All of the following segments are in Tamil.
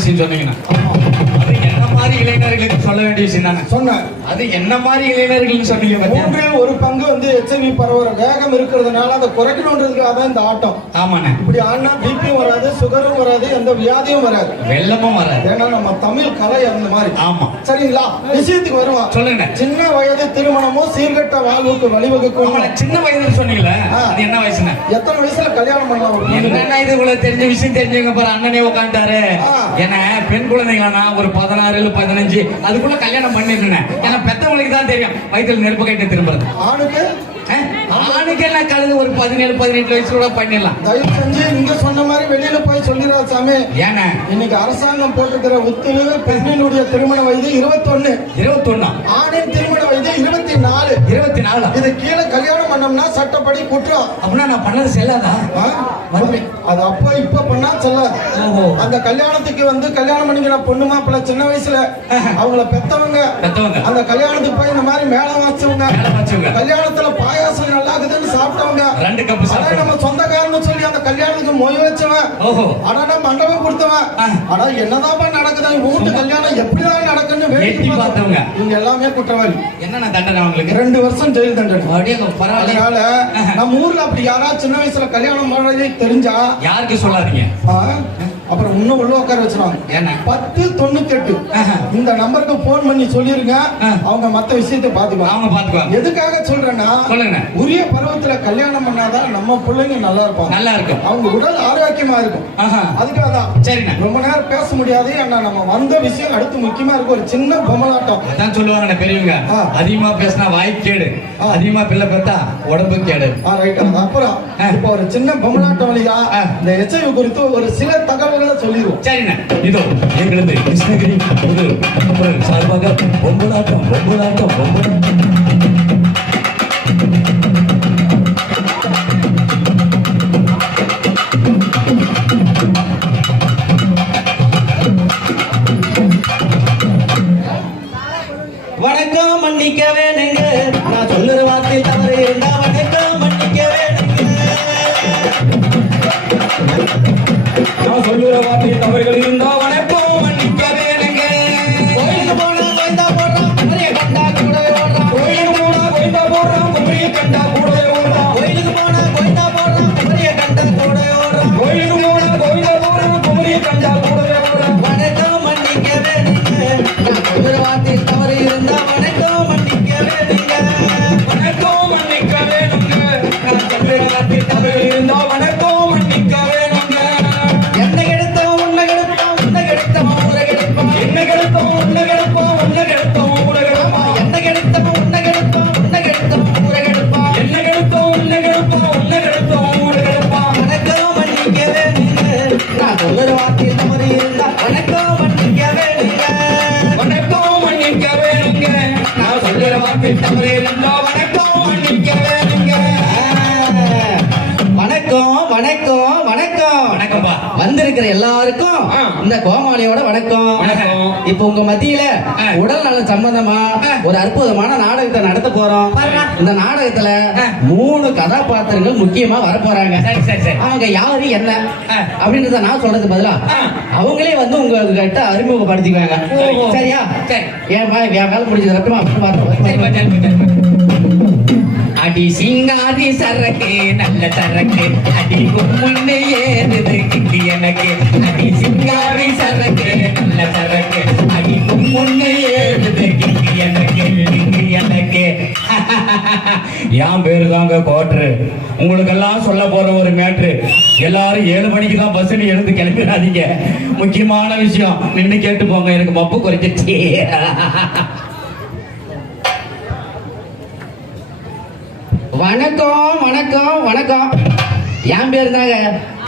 விஷயம் சொன்னீங்கன்னா அது என்ன மாதிரி இளைஞர்களுக்கு சொல்ல வேண்டிய விஷயம் தானே? சொன்னேன் அது என்ன மாதிரி இளைஞர்களுக்கு சொன்னீங்க? மூன்றில் ஒரு பங்கு வந்து எச்ஐவி பரவுற வேகம் இருக்கிறதுனால அதை குறைக்கணுன்றதுக்காக தான் இந்த ஆட்டம். ஆமாண்ணே. இப்படி ஆடினா பிபியும் வராது சுகரும் வராது எந்த வியாதியும் வராது. வெள்ளமும் வராது. ஏன்னா நம்ம தமிழ் கலை அந்த மாதிரி. ஆமா. சரிங்களா? விஷயத்துக்கு வருவோம். சொல்லுங்க. சின்ன வயது திருமணமும் சீர்கட்ட வாழ்வுக்கு வழிவகுக்கும்? சின்ன வயதுல சொன்னீங்களே? என்ன வயசுண்ணே? எத்தனை வயசுல கல்யாணம் பண்ணலாம்? என்னன்னா இது இவ்வளவு தெரிஞ்ச விஷயம் தெரிஞ்சவங்க பாரு அண்ணனே உட்காந்துட்டாரு. ஏன்னா பெண் குழந்தைங்களா ஒரு பதினாறு இல்ல பதினஞ்சு. அதுக்குள்ள கல்யாணம் பண்ணிருந்தேன் ஏன்னா பெத்தவங்களுக்கு தான் தெரியும். வயிற்றுல நெருப்பு கைட்டு திரும்புறது. ஆணுக்கு? ஆணுக்கு கலந்து ஒரு பதினேழு பதினெட்டு வயசு கூட பண்ணிடலாம். தயவு செஞ்சு நீங்க சொன்ன மாதிரி வெளியில போய் சொல்லிடுறா சாமி. ஏன்னா இன்னைக்கு அரசாங்கம் போட்டிருக்கிற உத்தரவு பெண்ணினுடைய திருமண வயது இருபத்தொன்னு. இருபத்தொன்னா? ஆணின் திருமண வயது இருபத்தி நாலு நாலா இது கீழே கல்யாணம் பண்ணோம்னா சட்டப்படி குற்றம் அப்படின்னா நான் பண்ணது செல்லாதா. அது அப்ப இப்ப பண்ணா செல்லாது. அந்த கல்யாணத்துக்கு வந்து கல்யாணம் பண்ணிக்கிற பொண்ணு மாப்பிள்ள சின்ன வயசுல அவங்கள பெத்தவங்க. அந்த கல்யாணத்துக்கு போய் இந்த மாதிரி மேளம் வாச்சவங்க. கல்யாணத்துல பாயாசம் நல்லா இருக்குதுன்னு சாப்பிட்டவங்க ரெண்டு கப்பு ஆனா சாப்பிட்டோம் நம்ம சொந்தக்காரன்னு சொல்லி அந்த கல்யாணத்துக்கு மொய் வச்சவன் ஓஹோ. ஆனா மண்டபம் கொடுத்தவன். ஆனா என்னதான்ப்பா நடக்குது? வீட்டு கல்யாணம் எப்படிதான் நடக்குன்னு எட்டி பார்த்தவங்க. இவங்க எல்லாமே குற்றவாளி. என்னண்ணா தண்டனை அவங்களுக்கு? ரெண்டு வருஷம் ஜெயில் தண்டனை. அப்படியே பரவாயில்ல. அதனால நம்ம ஊர்ல அப்படி யாராவது சின்ன வயசுல கல்யாணம் பண்றதே தெரிஞ்சா யாருக்கு சொல்லாதீங்க? அப்புறம் இன்னும் உள்ள உட்கார வச்சிருவாங்க. ஏன்னா பத்து தொண்ணூத்தி. இந்த நம்பருக்கு போன் பண்ணி சொல்லிருங்க. அவங்க மத்த விஷயத்தை பாத்துக்குவாங்க அவங்க பாத்துக்குவாங்க எதுக்காக சொல்றேன்னா உரிய பருவத்துல கல்யாணம் பண்ணாதான் நம்ம பிள்ளைங்க நல்லா இருப்பாங்க. நல்லா இருக்கும். அவங்க உடல் ஆரோக்கியமா இருக்கும். அதுக்காக தான் சரிண்ணா. ரொம்ப நேரம் பேச முடியாது ஆனா நம்ம வந்த விஷயம் அடுத்து முக்கியமா இருக்கு ஒரு சின்ன பொம்மலாட்டம். அதான் சொல்லுவாங்க பெரியவங்க. அதிகமா பேசினா வாய் கேடு. அதிகமா பிள்ளை பெத்தா உடம்பு கேடு. அப்புறம். இப்போ ஒரு சின்ன பொம்மலாட்டம் வழியா. இந்த எச்ஐவி குறித்து ஒரு சில தகவல்களை சொல்லிடுவோம். சரிண்ணா. இதோ எங்களது கிருஷ்ணகிரி புது சார்பாக வணக்கம் மன்னிக்க வேணுங்க. நான் சொல்லுற வார்த்தை தவறு இருந்தா வணக்கம் நான் வார்த்தை தவறுகள் இருந்தால் வணக்கம் வணக்கம் வணக்கம்பா வந்திருக்கிற எல்லாருக்கும். இந்த கோமாளியோட வணக்கம் வணக்கம். இப்போ உங்க மத்தியில. உடல் நலம் சம்பந்தமா. ஒரு அற்புதமான நாடகத்தை நடத்த போறோம். இந்த நாடகத்துல. மூணு கதாபாத்திரங்கள் முக்கியமா வர போறாங்க சரி சரி சரி அவங்க யாரு என்ன. அப்படின்றத நான் சொல்றது பதிலா. அவங்களே வந்து உங்ககிட்ட அறிமுகப்படுத்திக்குவாங்க ஓஹோ. சரியா சரி. ஏன் என் வேலை முடிஞ்சது மட்டுமா சரிப்பா. அடி சிங்காரி சரக்கு நல்ல சரக்கு அடி முன்னே ஏறுது கிட்டி எனக்கு அடி சிங்காரி சரக்கு நல்ல சரக்கு அடி முன்னே ஏறுது கிட்டி எனக்கு கிட்டி எனக்கு என் பேரு தாங்க கோட்ரு. உங்களுக்கெல்லாம் சொல்ல போற ஒரு மேட்ரு. எல்லாரும் ஏழு மணிக்கு தான் பஸ் எழுந்து கிளம்பிடாதீங்க. முக்கியமான விஷயம் நின்று கேட்டு போங்க எனக்கு மப்பு குறைஞ்சிச்சு வணக்கம் வணக்கம் வணக்கம். என் பேர் தாங்க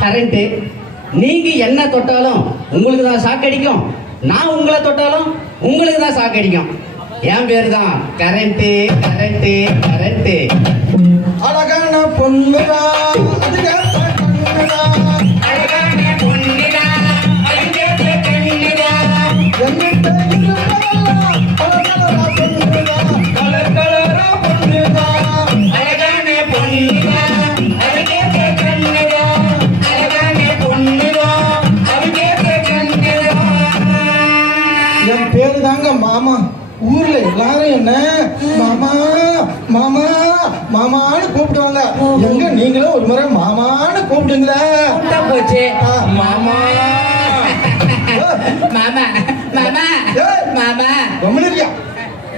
கரண்ட்டு நீங்கள் என்ன தொட்டாலும் உங்களுக்கு தான் சாக்கடிக்கும் நான் உங்களை தொட்டாலும் உங்களுக்கு தான் சாக்கடிக்கும் என் பேர் தான் கரண்ட்டு கரண்ட்டு கரண்ட்டு அழகான பொண்ணுதான் என்ன? மாமா மாமா மாமான்னு கூப்பிடுவாங்க. எங்க நீங்களும் ஒரு முறை மாமான்னு கூப்பிடுங்களே. போச்சு. மாமா. மாமா மாமா. மாமா. கம்முனிரியா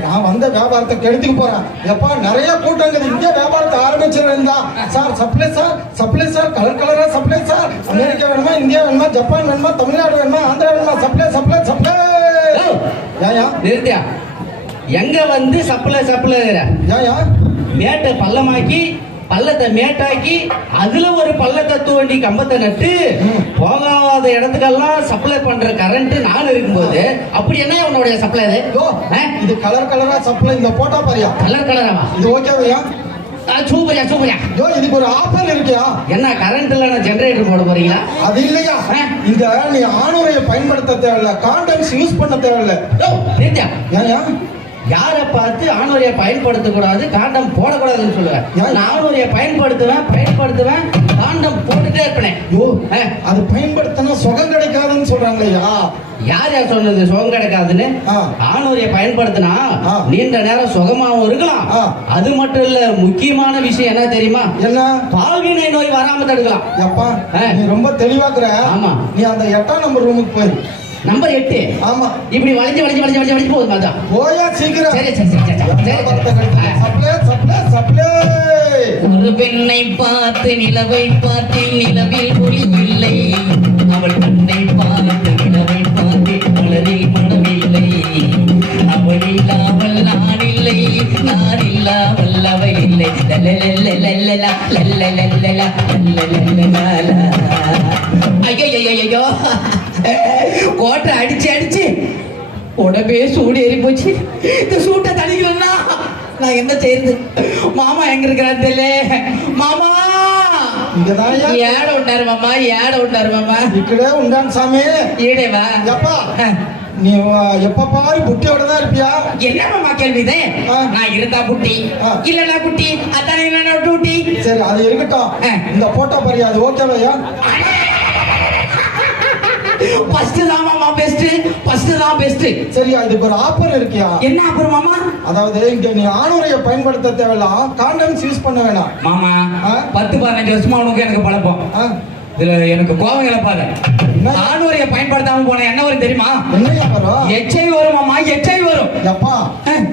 நான் வந்த வியாபாரத்தை கெடுத்துக்க போறேன். எப்பா நிறைய கூட்டங்கள் இங்கே வியாபாரத்தை ஆரம்பிச்சிருந்தா. Sir supply sir supply sir colour கலரா சப்ளை சார் அமெரிக்கா வேணுமா இந்தியா வேணுமா ஜப்பான் வேணுமா தமிழ்நாடு வேணுமா ஆந்திரா வேணுமா சப்ளை சப்ளை சப்ளை நிறுத்தியா? எங்க வந்து சப்ளை சப்ளை ஏயா மேட்டை பள்ளமாக்கி பள்ளத்தை மேட்டாக்கி அதுல ஒரு பள்ளத்தை தோண்டி கம்பத்தை நட்டு. போகாத இடத்துக்கெல்லாம் சப்ளை பண்ற கரண்ட் நான் இருக்கும்போது அப்படி என்ன உன்னுடைய சப்ளை இது இது கலர் கலரா சப்ளை இந்த போட்டா பாரியா. கலர் கலராவா இது ஓகேவையா சூப்பரியா சூப்பரியா. யோ இதுக்கு ஒரு ஆஃபர் இருக்கியா? என்ன கரண்ட்ல நான் ஜெனரேட்டர் போட போறீங்களா? அது இல்லையா? இந்த நீ ஆணுரையை பயன்படுத்த தேவையில்ல காண்டம்ஸ் யூஸ் பண்ண தேவையில்ல. யோ, நிறுத்தியா ஏயா யாரை பார்த்து ஆணுரையை பயன்படுத்தக்கூடாது காண்டம் போடக்கூடாதுன்னு சொல்லுவேன்? நான் ஆணுரையை பயன்படுத்துவேன் பயன்படுத்துவேன் காண்டம் போட்டுட்டே இருப்பேன் யோ. அது பயன்படுத்தினா சுகம் கிடைக்காதுன்னு சொல்றாங்கய்யா யார் யார் சொன்னது சுகம் கிடைக்காதுன்னு. ஆணுரையை பயன்படுத்தினா. நீண்ட நேரம் சுகமாவும் இருக்கலாம். அது மட்டும் இல்ல முக்கியமான விஷயம் என்ன தெரியுமா என்ன பால்வினை நோய் வராம தடுக்கலாம் எப்பா ரொம்ப தெளிவாக்குற ஆமா. நீ அந்த எட்டாம் நம்பர் ரூமுக்கு போயிரு நம்பர் எட்டு ஆமா இப்படி வளைஞ்சு வளைஞ்சு வளைஞ்சு வளைஞ்சு வளைஞ்சு போகுது அதான் போயா சீக்கிரம் சரி சரி சரி சரி ஒரு பெண்ணை பார்த்து நிலவை பார்த்து நிலவில் ஒளி இல்லை அவள் கண்ணை பார்த்து நிலவை பார்த்து மலரில் மனமில்லை அவள் இல்லாமல் நான் இல்லை நான் இல்லாமல் அவள் இல்லை ஐயோ கோட்டை அடிச்சு அடிச்சு. உடம்பே சூடு ஏறி போச்சு. இந்த சூட்டை தணிக்கலன்னா நான் என்ன செய்யறது மாமா எங்க இருக்கிறாரு தெரியல. மாமா! ஏட உண்டாரு மாமா ஏட உண்டாரு மாமா. இக்கடே உண்டான் சாமி. ஈடேவா எப்பா? நீ எப்ப பாரு புட்டியோட தான் இருப்பியா? என்ன மாமா கேள்வி இது. நான் இருந்தா குட்டி ஆ. இல்லனா குட்டி அத்தானே என்ன டூட்டி. சரி அது இருக்கட்டும். இந்த போட்டோ பாரியா அது ஓகேவையா ஃபர்ஸ்ட் தான் மாமா பெஸ்ட் ஃபர்ஸ்ட் தான் பெஸ்ட் சரியா இதுக்கு ஒரு ஆஃபர் இருக்கியா? என்ன அப்புறம் மாமா? அதாவது இங்க நீ ஆணுரையை பயன்படுத்த தேவையில்ல. காண்டம்ஸ் யூஸ் பண்ண வேணாம். மாமா? பத்து பதினஞ்சு வருஷமா உனக்கு எனக்கு பழக்கம். ஆ? இதுல எனக்கு கோவம் இழப்பாத? ஆணுரைய பயன்படுத்தாம போன என்ன வரும் தெரியுமா? எச்சை வரும் மாமா எச்சை வரும். எப்பா.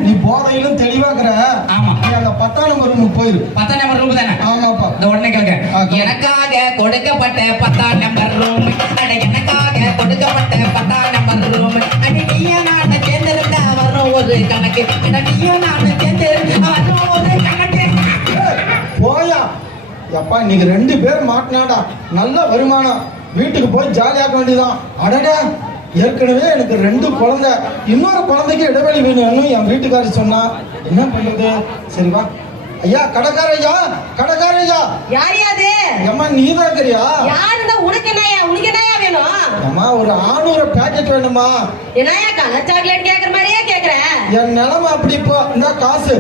நீ போதையிலும் தெளிவாக்குற ஆமா. அந்த பத்தாம் நம்பர் ரூமுக்கு போயிரு. பத்தாம் நம்பர் ரூம் தானே? ஆமாப்பா. இந்த உடனே கேட்க எனக்காக கொடுக்கப்பட்ட பத்தாம் நம்பர் ரூம் எனக்காக கொடுக்கப்பட்ட பத்தாம் நம்பர் ரூம் அட நீயும் நான் சேர்ந்திருந்தா வரும் ஒரு கணக்கு. அட நீயும் நான் சேர்ந்திருந்தா வரும் ஒரு கணக்கு. போயா. எப்பா இன்னைக்கு ரெண்டு பேர் மாட்டினாடா. நல்ல வருமானம். வீட்டுக்கு போய் ஜாலியாக்க வேண்டியதான் அடடா. ஏற்கனவே எனக்கு ரெண்டு குழந்தை. இன்னொரு குழந்தைக்கு இடைவெளி வேணும்னு என் வீட்டுக்காரர் சொன்னா. என்ன பண்ணுது சரிவா ஐயா கடைக்கார ஐயா கடைக்கார ஐயா யார் யாது ஏம்மா நீ தான் இருக்கிறியா யாருன்னா உனக்கு என்னையா உனக்கு என்னையா வேணும்? ஏம்மா ஒரு ஆணூறு பேக்கெட் வேணுமா என்னையா கலர் சாக்லேட் கேக்குற மாதிரியே கேக்குற. என் நிலைமை அப்படி இப்போ இந்த காசு.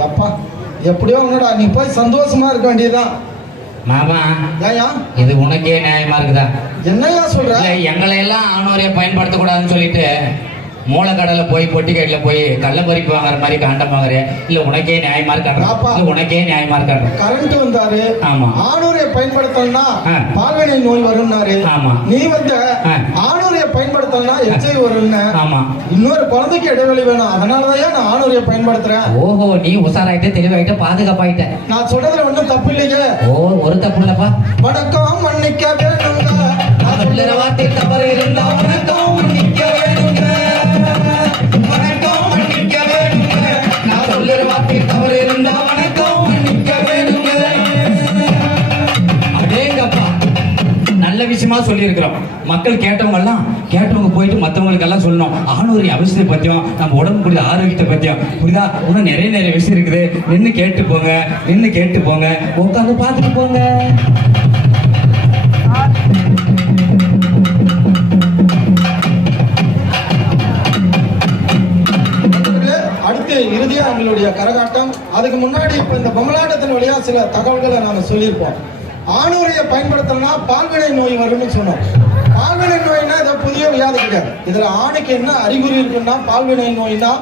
ஏப்பா எப்படியோ ஒண்ணுடா நீ போய் சந்தோஷமா இருக்க வேண்டியதுதான். மாமா ஏயா இது உனக்கே நியாயமா இருக்குதா? என்னையா சொல்ற? எங்களை எல்லாம் ஆணோரைய பயன்படுத்தக்கூடாதுன்னு சொல்லிட்டு மூலக்கடல போய் பொட்டி கடையில போய் கள்ள பறிப்பு வாங்குற மாதிரி காண்டம் வாங்குறேன் இல்ல உனக்கே நியாயமா. இல்ல உனக்கே நியாயமா இருக்காங்க கரண்ட் வந்தாரு. ஆமா. ஆணூரை பயன்படுத்தணும்னா. பால்வினை நோய் வரும்னாரு. ஆமா. நீ வந்து. ஆணூரை பயன்படுத்தணும்னா எச்சை வரும்னு. ஆமா. இன்னொரு குழந்தைக்கு இடைவெளி வேணும். அதனாலதான் நான் ஆணூரை பயன்படுத்துறேன். ஓஹோ நீ உஷாராயிட்ட தெளிவாயிட்ட பாதுகாப்பாயிட்ட. நான் சொல்றதுல ஒண்ணும் தப்பு இல்லையே ஓ ஒரு தப்பு இல்லப்பா. வணக்கம் மன்னிக்க வேணுங்க நான் சொல்லுற வார்த்தை தவறு இருந்தா வணக்கம். நல்ல சொல்லியிருக்கிறோம். மக்கள் கேட்டவங்க எல்லாம் கேட்டவங்க போயிட்டு மற்றவங்களுக்கு எல்லாம் சொல்லணும். ஆணூரி அவசியத்தை பத்தியும் நம்ம உடம்பு புரியுத ஆரோக்கியத்தை பத்தியும். புரியுதா? இன்னும் நிறைய நிறைய விஷயம் இருக்குது. நின்று கேட்டு போங்க நின்று கேட்டு போங்க. உட்காந்து பார்த்துட்டு போங்க. இறுதியாக அடுத்து எங்களுடைய கரகாட்டம். அதுக்கு முன்னாடி இப்ப இந்த பொம்மலாட்டத்தின் வழியா சில தகவல்களை நாம சொல்லியிருப்போம். ஆணூரையை பயன்படுத்தணும்னா பால்வினை நோய் வரும்னு சொன்னோம். பால்வினை நோய்னா இது புதிய வியாதி கிடையாது இதுல ஆணுக்கு என்ன அறிகுறி இருக்குன்னா பால்வினை நோய்னா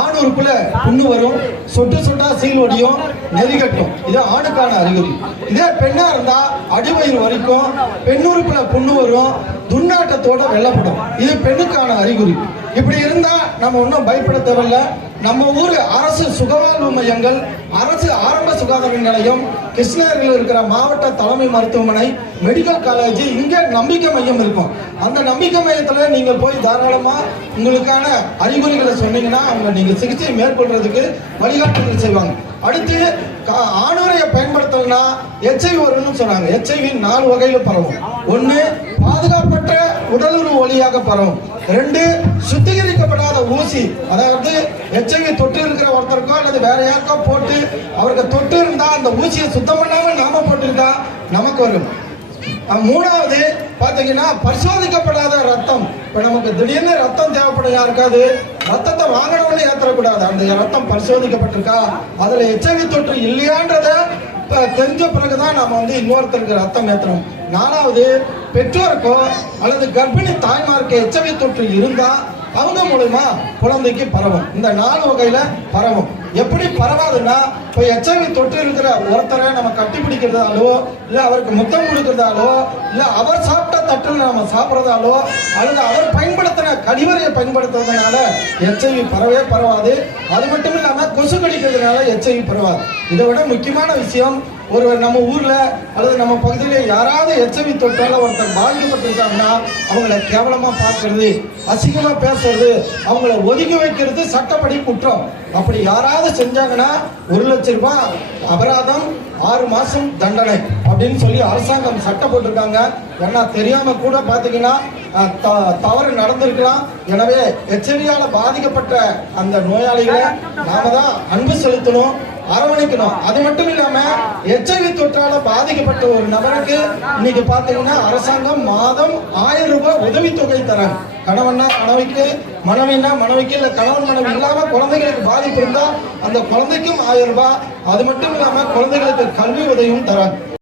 ஆணூருக்குள்ள புண்ணு வரும் சொட்டு சொட்டா சீல் ஒடியும் நெறிகட்டும் இது ஆணுக்கான அறிகுறி. இதே பெண்ணா இருந்தா அடிவயிறு வரைக்கும் பெண்ணுறுப்புல புண்ணு வரும் துண்ணாட்டத்தோட வெள்ளப்படும் இது பெண்ணுக்கான அறிகுறி. இப்படி இருந்தா நம்ம ஒன்றும் பயப்பட தேவையில்ல. நம்ம ஊர் அரசு சுகவாழ்வு மையங்கள் அரசு ஆரம்ப சுகாதார நிலையம் கிருஷ்ணகிரியில் இருக்கிற மாவட்ட தலைமை மருத்துவமனை மெடிக்கல் காலேஜ் இங்கே நம்பிக்கை மையம் இருக்கும். அந்த நம்பிக்கை மையத்தில் நீங்கள் போய் தாராளமாக உங்களுக்கான அறிகுறிகளை சொன்னீங்கன்னா அவங்க நீங்கள் சிகிச்சை மேற்கொள்றதுக்கு வழிகாட்டுதல் செய்வாங்க. அடுத்து கா- ஆணுரையை பயன்படுத்தலைன்னா எச்ஐவி வரும்னு சொன்னாங்க. எச்ஐவி நாலு வகையில் பரவும். ஒன்று பாதுகாப்பற்ற உடலுறவு வழியாக பரவும். ரெண்டு சுத்திகரிக்கப்படாத ஊசி. அதாவது எச்ஐவி தொட்டு இருக்கிற ஒருத்தருக்கோ அல்லது வேற யாருக்கோ போட்டு அவருக்கு தொட்டு இருந்தா அந்த ஊசியை சுத்தம் பண்ணாம நாம போட்டிருந்தா நமக்கு வரும். மூணாவது பாத்தீங்கன்னா பரிசோதிக்கப்படாத ரத்தம். இப்ப நமக்கு திடீர்னு ரத்தம் தேவைப்படும் யாருக்காது ரத்தத்தை வாங்கணும்னு ஏற்றக்கூடாது அந்த ரத்தம் பரிசோதிக்கப்பட்டிருக்கா? அதுல எச்ஐவி தொற்று இல்லையான்றத தெரிஞ்ச பிறகுதான் நம்ம வந்து இன்னொருத்தருக்கு ரத்தம் ஏற்றணும் நாலாவது பெற்றோருக்கோ அல்லது கர்ப்பிணி தாய்மாருக்கு எச்ஐவி தொற்று இருந்தால் அவங்க மூலமா குழந்தைக்கு பரவும். இந்த நாலு வகையில் பரவும். எப்படி பரவாதுன்னா இப்போ எச்ஐவி தொற்று இருக்கிற ஒருத்தரை நம்ம கட்டி பிடிக்கிறதாலோ இல்லை அவருக்கு முத்தம் கொடுக்கறதாலோ இல்லை அவர் சாப்பிட்ட தட்டில் நம்ம சாப்பிட்றதாலோ அல்லது அவர் பயன்படுத்தின கழிவறையை பயன்படுத்துறதுனால எச்ஐவி பரவே பரவாது. அது மட்டும் இல்லாமல் கொசு கடிக்கிறதுனால எச்ஐவி பரவாது. இதை விட முக்கியமான விஷயம் ஒருவர் நம்ம ஊர்ல அல்லது நம்ம பகுதியில யாராவது எச்சவி தொட்டால ஒருத்தர் பாதிக்கப்பட்டிருக்காங்கன்னா அவங்கள கேவலமா பார்க்கறது அசிங்கமா பேசுறது அவங்கள ஒதுக்கி வைக்கிறது சட்டப்படி குற்றம். அப்படி யாராவது செஞ்சாங்கன்னா ஒரு லட்சம் ரூபாய் அபராதம் ஆறு மாசம் தண்டனை அப்படின்னு சொல்லி அரசாங்கம் சட்டம் போட்டிருக்காங்க. ஏன்னா தெரியாம கூட பாத்தீங்கன்னா த- தவறு நடந்திருக்கலாம். எனவே எச்சரியால பாதிக்கப்பட்ட அந்த நோயாளிகளை நாம தான் அன்பு செலுத்தணும். அரவணைக்கணும். அது மட்டும் இல்லாம எச்ஐவி தொற்றால பாதிக்கப்பட்ட ஒரு நபருக்கு இன்னைக்கு பாத்தீங்கன்னா அரசாங்கம் மாதம் ஆயிரம் ரூபாய் உதவித்தொகை தராங்க. கணவன்னா கணவிக்கு மனைவினா மனைவிக்கு இல்ல கணவன் மனைவி இல்லாம குழந்தைகளுக்கு பாதிப்பு இருந்தா அந்த குழந்தைக்கும் ஆயிரம் ரூபாய். அது மட்டும் இல்லாம குழந்தைகளுக்கு கல்வி உதவியும் தராங்க.